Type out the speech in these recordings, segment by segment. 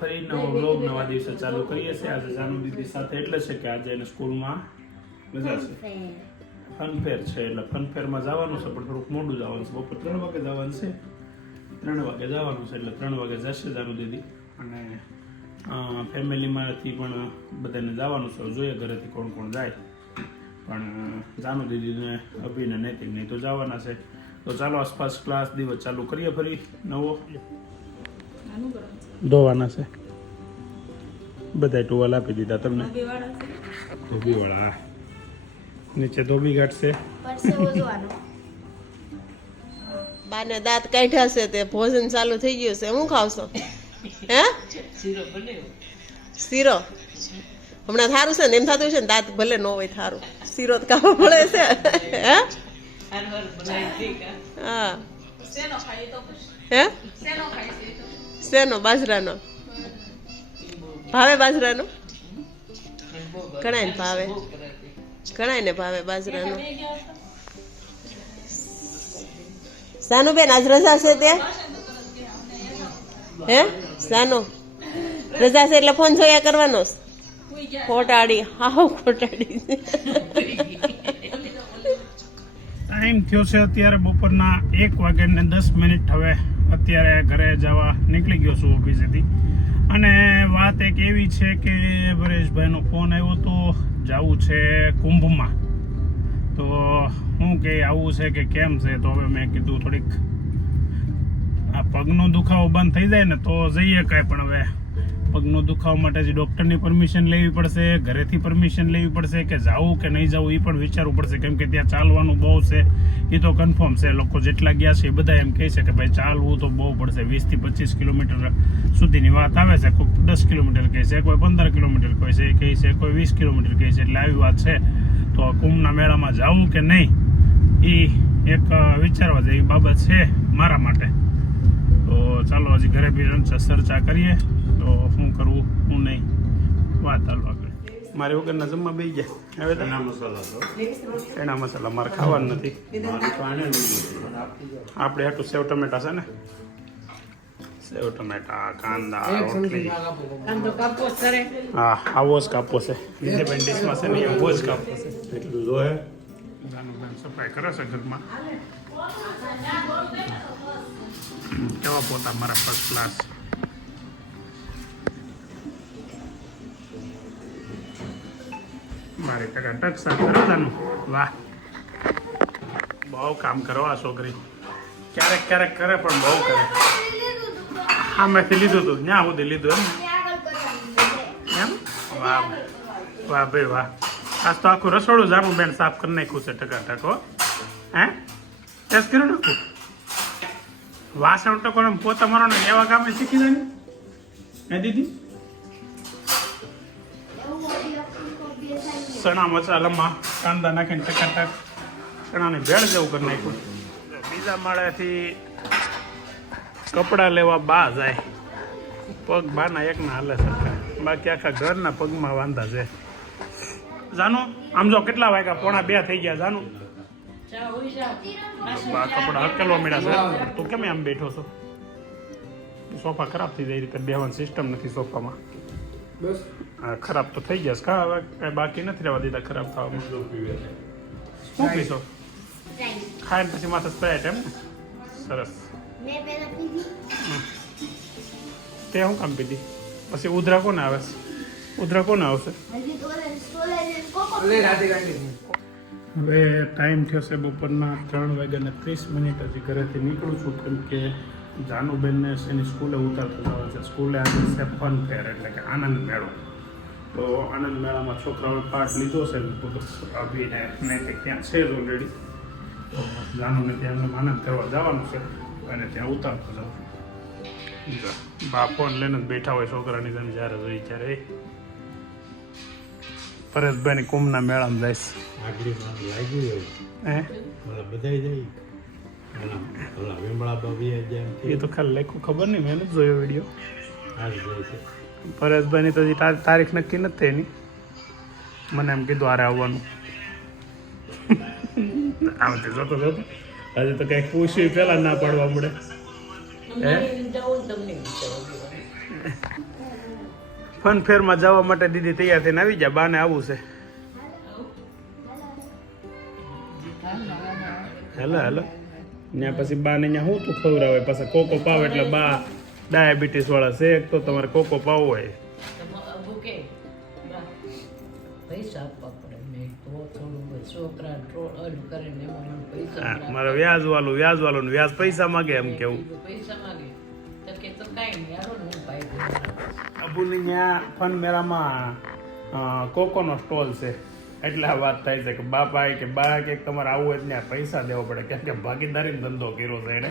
ફરી નવો વ્લોગ નવા દિવસે ચાલુ કરીએ. છીએ. આજે જાનુ દીદી સાથે એટલે છે કે આજે એને સ્કૂલમાં મજા છે. ફનફેર છે એટલે ફનફેરમાં જવાનું છે પણ થોડુંક મોડું જવાનું છે. બપોર ત્રણ વાગે જવાનું છે. ત્રણ વાગે જવાનું છે એટલે ત્રણ વાગે જશે જાનુ દીદી અને ફેમિલીમાંથી પણ બધાને જવાનું છે. જોઈએ ઘરેથી કોણ કોણ જાય. પણ જાનુ દીદીને અભિને નૈતિક નહીં તો જવાના છે. તો ચાલો આસપાસ ક્લાસ દિવસ ચાલુ કરીએ ફરી નવો. ધોવાના છે. બધા ટુવાલ આપી દીધા તમને. ધોબીવાળા. નીચે ધોબી ઘાટ છે. બાને દાંત કાઢ્યા છે તે ભોજન ચાલુ થઈ ગયું છે. હું ખાવશો હે? શીરો. હમણાં થારું છે ને એમ થતું છે ને દાંત ભલે ન હોય થારું. શીરો તો ખાવા મળે છે. હે? હા. હે. શેનો? બાજરાનો. ભાવે બાજરાનો? ઘણાય ભાવે. ઘણાય ને ભાવે બાજરાનો. સાનુબેન, આજ રજા છે તે? હે? સાનુ? રજા છે એટલે ફોન જોયા કરવાનો? ખોટાડી. હાવ ખોટાડી. ટાઈમ થયો છે અત્યારે બપોરના એક વાગ્યા ને દસ મિનિટ હવે. અત્યારે ઘરે જવા નીકળી ગયો છું ઓફિસેથી. અને વાત એક એવી છે કે પરેશભાઈનો ફોન આવ્યો તો જવું છે કુંભમાં. તો શું કે આવું છે કે કેમ છે? તો હવે મેં કીધું થોડીક આ પગનો દુખાવો બંધ થઈ જાય ને તો જઈએ કાંઈ પણ હવે. પગનો દુખાવો માટે જે ડૉક્ટરની પરમિશન લેવી પડશે, ઘરેથી પરમિશન લેવી પડશે કે જાવું કે નહીં જવું એ પણ વિચારવું પડશે. કેમ કે ત્યાં ચાલવાનું બહુ છે એ તો કન્ફર્મ છે. લોકો જેટલા ગયા છે એ બધા એમ કહે છે કે ભાઈ ચાલવું તો બહુ પડશે. વીસથી પચીસ કિલોમીટર સુધીની વાત આવે છે, કોઈ દસ કિલોમીટર કહે છે, કોઈ પંદર કિલોમીટર કહે છે કહે છે, કોઈ વીસ કિલોમીટર કહે છે, એટલે આવી વાત છે. તો કુંભના મેળામાં જવું કે નહીં એ એક વિચારવા જેવી બાબત છે મારા માટે. તો ચાલો, હજી ઘરે બી ચર્ચા કરીએ. તો શું કરવું હું નહીં. વાત ચાલો આગળ. મારે વગરના જમવા બે ગયા હવે તો? એના મસાલા મારે ખાવાનું નથી. આપણે હાટું સેવ ટમેટા છે ને? સેવ ટમેટા કાંદા રોટલી. હા આવો જ કાપો છે. બેન છે ને એવો જ કાપવો છે. એટલું નાનું સફાઈ કરે છે ઘરમાં. કેવા પોતા મારા ફર્સ્ટ ક્લાસ મારે ટકા ટક સાફ કરો વાહ. બહુ કામ કરો આ છોકરી. ક્યારેક ક્યારેક કરે પણ બહુ કરે. હા, મેંથી લીધું હતું ત્યાં સુધી લીધું એમ? એમ? વાહ. વાહ ભાઈ, વાહ. આજ તો આખું રસોડું જામું બેન સાફ કરી નાખ્યું છે ટકા ટકો, હે. ટેસ્ટ કર્યું નાખું વાસણ ટકો પોતા મારો ને એવા કામે શીખી જાય ને? દીદી? ચણા મસાલામાં કાંદા નાખીને ટકાટક ચણાની ભેળ જેવું કરી નાખ્યું. બીજા માળાથી કપડાં લેવા બા જાય. પગ બાના એકના હાલે સરખા. બાકી આખા ઘરના પગમાં વાંધા છે. જાનો, આમ જો કેટલા વાગ્યા? પોણા બે થઈ ગયા. જાનું. બા કપડા હકેલવા મળ્યા છે. તું કેમ આમ બેઠો છો? સોફા ખરાબ થઈ જાય રીતે બેહવાની સિસ્ટમ નથી સોફામાં. હા ખરાબ તો થઈ ગયા છે કા હવે કાંઈ બાકી નથી રહેવા દીધા ખરાબ થવામાં શું પીશો ખાઈને પછી માથે સ્પ્રાઇટ એમ ને સરસ તે શું કામ પીધી પછી ઉધરા કોને આવે છે ઉધરા કોને આવશે હવે ટાઈમ થયો છે બપોરના ત્રણ વાગ્યાને ત્રીસ મિનિટ હજી ઘરેથી નીકળું છું કેમ કે જાનુબેનને એની સ્કૂલે ઉતારતા હોય છે. સ્કૂલે આજે છે ફન ફેર એટલે કે આનંદ મેળો. તો આનંદ મેળામાં છોકરાઓએ પાર્ટ લીધો છે. અભિને ને કે ત્યાં છે જ ઓલરેડી તો જાનુને ત્યાં આનંદ કરવા જવાનું છે અને ત્યાં ઉતારતો જાઉં બાપોને બા ફોન લઈને જ બેઠા હોય છોકરાની જેમ જ્યારે જોઈ ત્યારે. પરેશભાઈની કુંભના મેળામાં જઈશ આગળ લાગી હે? બધા જાય. એ તો ખાલી લખ્યું ખબર નહીં મેં નથી જોયો વીડિયો પરેશભાઈની તો તારીખ નક્કી નથી એની. મને એમ કીધું આરે આવવાનું. આવતી જોતો જોતો હજી તો કંઈક પૂછ્યું પેલા ના પાડવા પડે. હે? ફન ફેરમાં જવા માટે દીદી તૈયાર થઈને આવી જાય બાને આવું છે. Hello hello. ત્યાં પછી બાને ત્યાં શું તું ખવડાવે? પાછા કોકો પાવ એટલે બા ડાયાબિટીસ વાળા છે તો તમારે કોકો પાવ હોય. મારે વ્યાજ વાળું વ્યાજ વાળું વ્યાજ પૈસા માગે એમ કેવું. અબુલ અહીંયા ફન મેરામાં કોકોનો સ્ટોલ છે. એટલે આ વાત થાય છે કે બાપા કે બા કે તમારે આવું તો ત્યાં પૈસા દેવો પડે. કેમ કે ભાગીદારી ધંધો કર્યો છે એને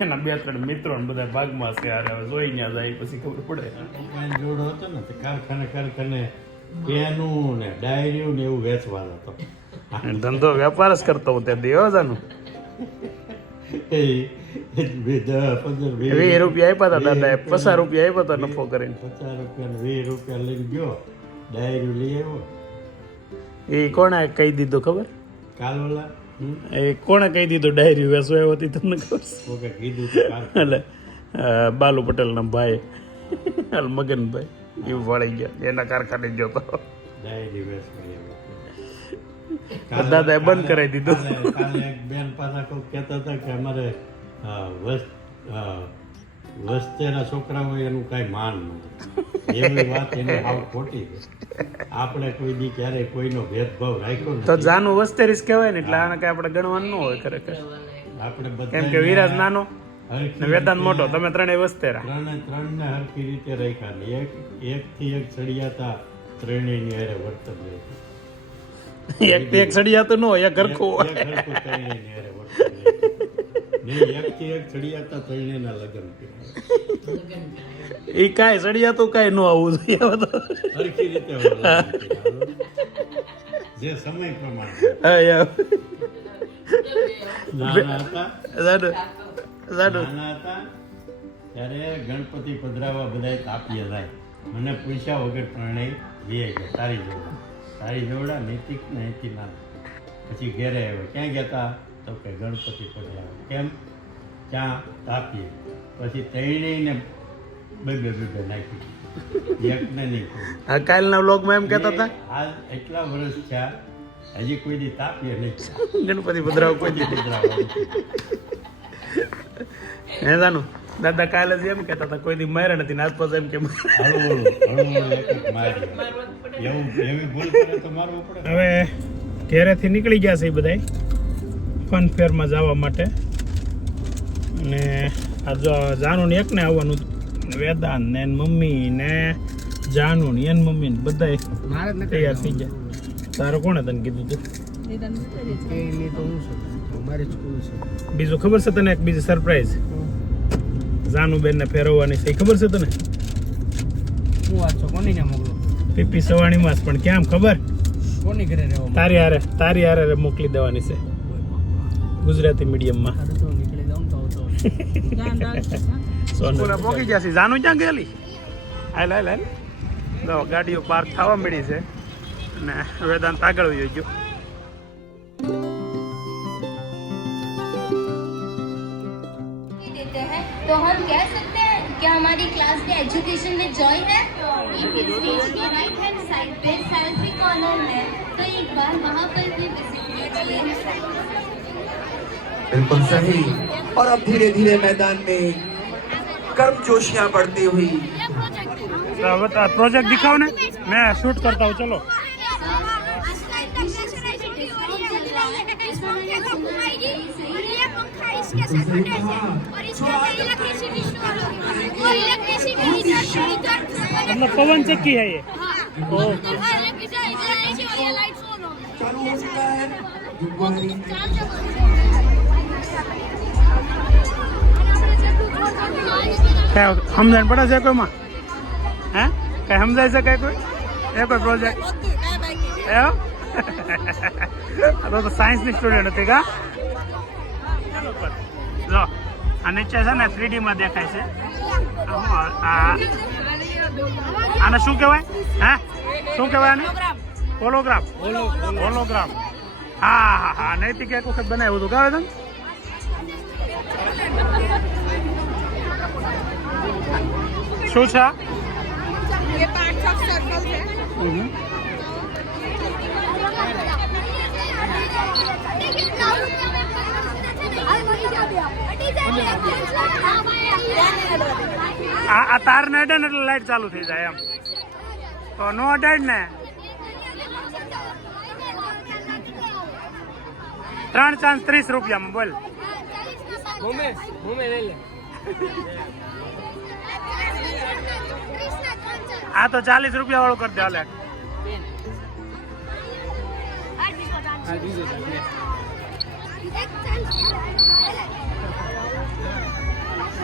એના બે ત્રણ મિત્રો ને બધા ભાગમાં છે અરે હવે જોઈ ત્યાં જાય પછી ખબર પડે. જોડો હતો ને કારખાને કારખાને પેનું ને ડાયરીઓ ને એવું વેચવાનો હતો. અને ધંધો વેપાર જ કરતો હું ત્યાં દેવો જાનું એ બે પંદર વીસ રૂપિયા આપ્યા હતા દાદા પચાસ રૂપિયા આપ્યા હતા નફો કરીને. પચાસ રૂપિયા ને વીસ રૂપિયા લઈ ગયો. ડાયરી લઈ આવ્યો. એ કોણે કહી દીધું ખબર? કાલવાલા? એ કોણે કહી દીધું? ડાયરી વેસો આવ્યો હતી તમને ખબર કીધું એટલે બાલુ પટેલના ભાઈ હાલ મગનભાઈ એ વળી ગયા. એના કારખાને ગયો તો. દાદાએ બંધ કરાવી દીધું. બેન પાછા કોઈ કહેતા હતા કે અમારે વસ્તેના છોકરાઓ એનું કાંઈ માન નથી એવી વાત એની હાવ ખોટી છે. આપણે કોઈ દી ક્યારે કોઈનો ભેદભાવ રાખ્યો તો નથી જાનું વસ્તેરીસ કહેવાય ને એટલે આને કાંઈ આપણે ગણવાનું ન હોય ખરેખર. આપણે કેમ કે વિરાજ નાનો વેદાંત મોટો તમે ત્રણેય વસ્તેરા. ત્રણે ત્રણને હરખી રીતે રાખ્યા ને એક એક થી એક ચડિયાતા ત્રણેયની હારે વર્તન રાખ્યું. એક થી એક સળિયા તો ન હોય એક ઘરખું એક- હોય એક એકથી એક ચડિયાતા ત્રણેયના લગ્ન કર્યા. એ કાંઈ સળિયા તો કાંઈ ન આવવું જોઈએ. હરખી રીતે જે સમય પ્રમાણે. હતા. હતા. ત્યારે ગણપતિ પધરાવા બધા તાપીએ જાય. મને પૂછ્યા વગર પ્રણય બે ગયા તારી જોડા. તારી જોડા નૈતિક નૈતિક ના પછી ઘેરે આવ્યો. ક્યાં ગયા તા? તો કે ગણપતિ પધરાવા કેમ? ચા તાપીએ. પછી ત્રણેયને બે બે બે બે નાખી એકને નહીં કાલના વ્લોગમાં એમ કહેતા હતા? હાલ એટલા વર્ષ થયા હજી કોઈ દી તાપીએ નહીં. ગણપતિ પધરાવ કોઈ દી નહીં. હે જાનું દાદા કાલે જ એમ કહેતા હતા કોઈ દી મારે નથી ને આસપાસ એમ કે માર્યા. હળવું હળવું એક એક મારી એવું એવી ભૂલ કરે તો મારવું પડે. હવે ઘેરેથી નીકળી ગયા છે એ બધાય. ફન ફેરમાં જવા માટે. અને આ જો જાનુ ને એકને આવવાનું વેદાન ને એની મમ્મી ને જાનુ ને એની મમ્મી ને બધા તૈયાર થઈ ગયા. તારો કોણે તને કીધું તું? બીજું ખબર છે તને એક બીજી સરપ્રાઈઝ? જાનુ બેન ને ફેરવવાની છે ખબર છે તને? પીપી સવાણી માં પણ કેમ ખબર? તારી હારે તારી હારે મોકલી દેવાની છે. ગુજરાતી મીડિયમમાં સોનપુરા પહોંચી ગયા છે જાનું ક્યાં ગયેલી હાલ હાલ હાલ જો ગાડીઓ પાર્ક થવા મળી છે અને વેદાંત આગળ વયો ગયો नहीं देते हैं तो हम कह सकते हैं क्या हमारी क्लास में एजुकेशन में जॉय है स्टेज के राइट हैंड साइड पे सेल्फी कॉर्नर है तो एक बार वहाँ पर भी विजिट कीजिए बिल्कुल सही। और अब धीरे धीरे मैदान में कर्म जोशिया बढ़ती हुई। हाँ, प्रोजेक्ट दिखाओ ने। मैं शूट करता हूँ चलो। मतलब पवन चक्की है। ये हाँ। કઈ સમજણ પડે છે કોઈમાં? હે? કઈ સમજાય છે કઈ કોઈ? એ કોઈ પ્રોજેક્ટ એવો તો સાયન્સની સ્ટુડન્ટ હતી કા? જો આ નીચે છે ને થ્રીડી માં દેખાય છે. આને શું કહેવાય? હે? શું કહેવાય આને? હોલોગ્રામ હોલોગ્રામ હા હા હા નૈતિક એક વખત બનાવ્યું હતું. કાવે તમે શું છે? આ તાર ને અડે એટલે લાઈટ ચાલુ થઈ જાય એમ. તો નો અડાડ ને? ત્રણ ચાન્સ ત્રીસ રૂપિયામાં બોલ. ભૂમે ભૂમે લઈ લે. આ તો ચાલીસ રૂપિયા વાળું કરી દે અલે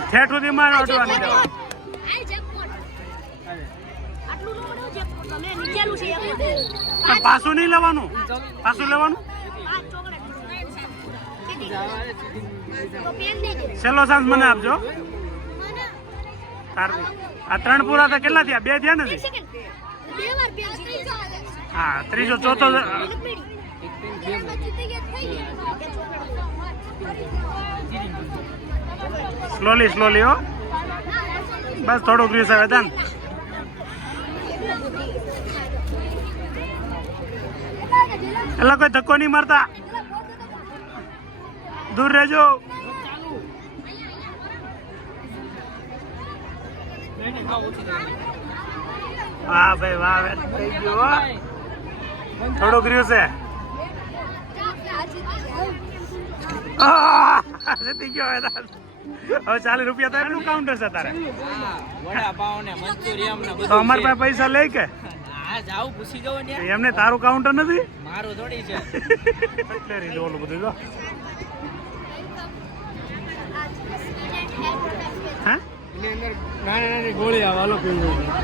ઠેઠ સુધી મારો અડવાની પાછું નહીં લેવાનું? પાછું લેવાનું? છેલ્લો ચાન્સ મને આપજો. તાર આ ત્રણ પૂરા તો કેટલા થયા? બે થયા નથી? હા, ત્રીજો ચોથો સ્લોલી સ્લોલી, હો. બસ થોડુંક રહ્યું છે વેદાંત એટલે કોઈ ધક્કો નહીં મારતા? દૂર રહેજો. વાહ ભાઈ વાહ થઈ ગયું. થોડુંક રહ્યું છે. જીતી ગયો હવે ચાલીસ રૂપિયા તો એનું કાઉન્ટર છે તારે. તો અમાર પાસે પૈસા લે કે? એમને તારું કાઉન્ટર નથી? મારું થોડી છે. એટલે ઓલું બધું જો. હે નાની નાની ગોળી આવાલો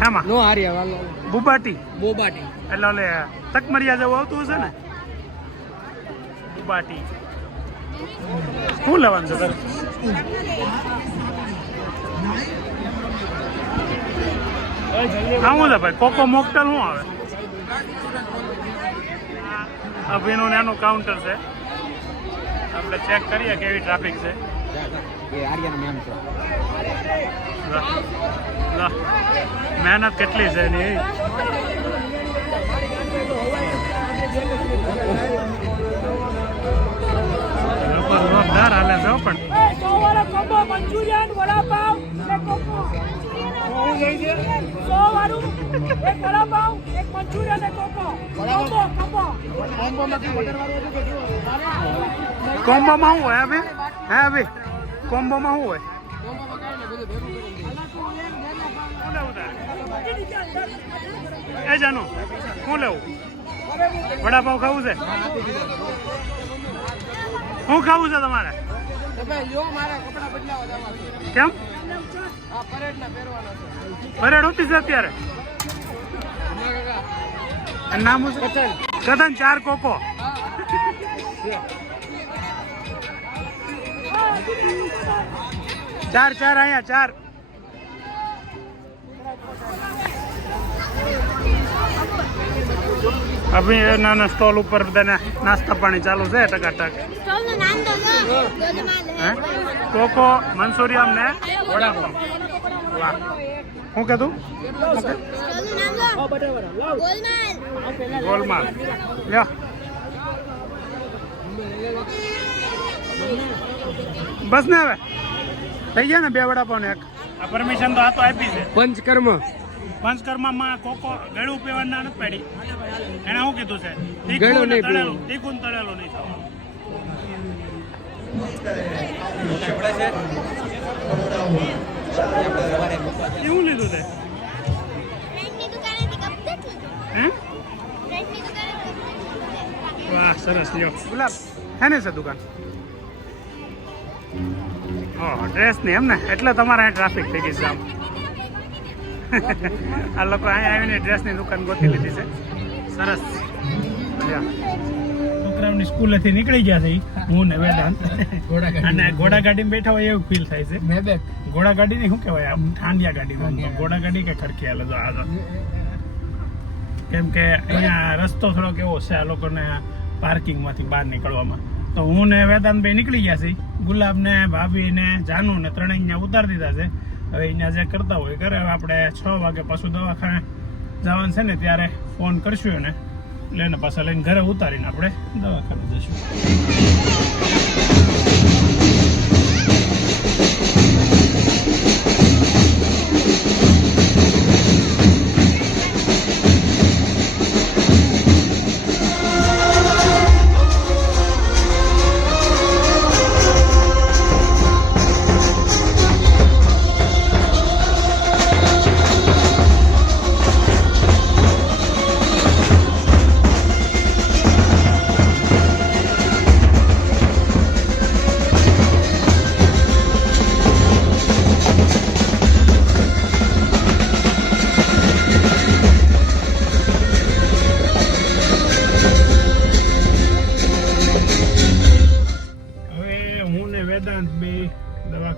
હેમાં નો હારી આવાલો બુબાટી? બોબાટી. એટલે ઓલે તકમરિયા જેવું આવતું હશે ને? બુબાટી. શું લેવાનું છે સર આવું છે ભાઈ કોકો મોકટેલ શું આવે? અભિનું નાનું એનું કાઉન્ટર છે. આપણે ચેક કરીએ કેવી ટ્રાફિક છે. એ આર્યન મેમ છે. મહેનત કેટલી છે એની? જોરદાર હાલે છે હો પણ. કોમ્બોમાં શું હોય અભી? હે અભી? કોમ્બોમાં શું હોય? એ જાનું શું લેવું? વડાપાવ ખાવું છે? શું ખાવું છે તમારે? કેમ? પરેડ હોતી છે અત્યારે? નામ શું ચાર કોકો. ચાર ચાર અહીંયા, ચાર. અભી નાના સ્ટોલ ઉપર બધાને નાસ્તા પાણી ચાલુ છે, ટકાટક. કોકો મંચુરિયમ ને વડાપાવ. વાહ. શું કીધું ગોલમાલ. લ્યો. બસ ને હવે? થઈ ગયા ને બે વડાપાવ ને એક. આ પરમિશન તો આ તો આપી છે. પંચકર્મ. પંચકર્મામાં કોકો ગળું પીવાની નથી પાડી. એને શું કીધું છે? ગળું નહીં તળેલું તીખું તળેલું નહીં કેવું લીધું છે હે? વાહ સરસ લ્યો. ગુલાબ હે ને છે દુકાન? ઓહ ડ્રેસની એમ ને? એટલે તમારે અહીં ટ્રાફિક થઈ ગઈ છે આમ. આ લોકો અહીંયા આવીને ડ્રેસની દુકાન ગોતી લીધી છે. સરસ. છોકરાઓની સ્કૂલેથી નીકળી ગયા છે હું ને વેદાંત. અને ઘોડા ગાડીમાં બેઠા હોય એવું ફીલ થાય છે. મેં ઘોડા ગાડી ને શું કહેવાય? આમ ઠાંડિયા ગાડી ઘોડા ગાડી. કે ખરખી હાલે તો આ કેમ કે અહીંયા રસ્તો થોડોક એવો છે આ લોકોને પાર્કિંગમાંથી બહાર નીકળવામાં. તો હું ને વેદાંત ભાઈ નીકળી ગયા છીએ. ગુલાબ ને, ભાભી ને, જાનુ ને ત્રણેય અહીંયા ઉતારી દીધા છે. હવે અહીંયા જે કરતા હોય કરે. હવે આપણે છ વાગે પાછું દવાખાને જવાનું છે ને, ત્યારે ફોન કરશું એને. એટલે એને પાછા લઈને ઘરે ઉતારીને આપણે દવાખાને જશું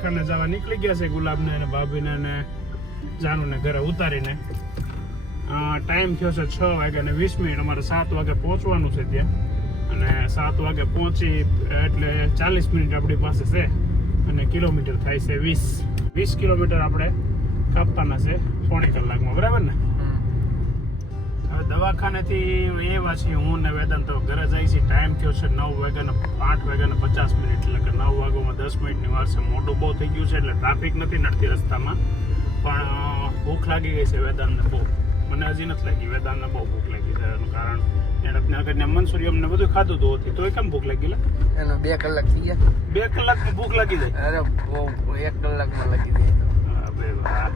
દવાખાને જવા નીકળી ગયા છે ગુલાબને અને ભાભીને અને જાનુને ઘરે ઉતારીને. ટાઈમ થયો છે છ વાગે અને વીસ મિનિટ. અમારે સાત વાગે પહોંચવાનું છે ત્યાં. અને સાત વાગે પહોંચી એટલે ચાલીસ મિનિટ આપણી પાસે છે અને કિલોમીટર થાય છે વીસ. વીસ કિલોમીટર આપણે કાપવાના છે પોણી કલાકમાં. બરાબર ને? હવે દવાખાનેથી એ વાંચી હું ને વેદાંત તો ઘરે ટાઈમ થયો છે નવ વાગ્યાને આઠ વાગ્યાને પચાસ મિનિટ. એટલે કે નવ વાગ્યામાં દસ મિનિટની વાર છે. મોટું બહુ થઈ ગયું છે એટલે ટ્રાફિક નથી નડતી રસ્તામાં. પણ ભૂખ લાગી ગઈ છે વેદાંતને બહુ. મને હજી નથી લાગી. વેદાંતને બહુ ભૂખ લાગી છે એનું કારણ અત્યારે કરીને મંચુરિયમ ને બધું ખાધું હતું હતી તોય કેમ ભૂખ લાગી લે? એનો બે કલાક થઈ ગયા. બે કલાકમાં ભૂખ લાગી જાય? અરે બહુ એક કલાકમાં લાગી જાય વાહ.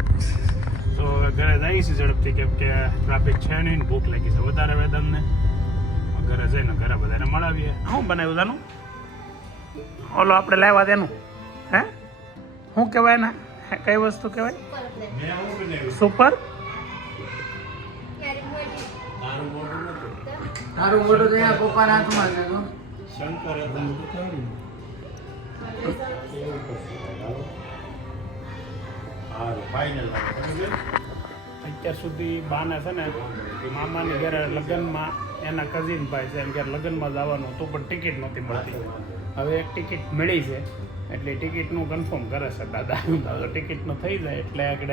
તો ઘરે જઈએ છીએ ઝડપથી કેમ કે ટ્રાફિક છે નહીં ને ભૂખ લાગી છે. વધારે વેદનને ઘરે જઈને ઘરે બધાને મળાવીએ. શું બનાવ્યું તાનું ઓલો આપણે લાવ્યા તેનું. હે? શું કહેવાય ને હે, કઈ વસ્તુ કહેવાય? મેં આવું બનાવ્યું સુપર? તારું મોઢું નતું તારું મોટું તો પપ્પાના હાથમાં છે તો. શંકર હારું અત્યાર સુધી બાને છે ને મામાની ઘરે લગ્નમાં એના કઝિન ભાઈ છે એમ કે લગ્નમાં જવાનું હતું પણ ટિકિટ નહોતી મળતી. હવે એક ટિકિટ મળી છે એટલે ટિકિટનું કન્ફર્મ કરે છે દાદા દાદા ટિકિટનું થઈ જાય એટલે આગળ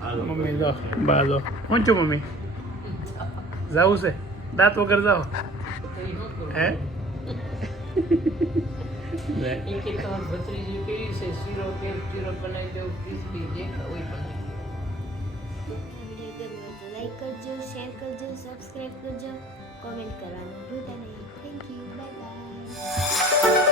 હાલો. મમ્મી જો બાજો પહોંચું મમ્મી? જવું છે? દાંત વગર જાઓ. હે? લે. એ કે તમારી ભત્રીજી કેવી છે? શીરો કે શીરો બનાવી દઉં ક્રિસ્પી જે હોય પણ લાઈક કરજો શેર કરજો સબસ્ક્રાઈબ કરજો કોમેન્ટ કરવાનું ભૂલતા નહીં. Thank you bye bye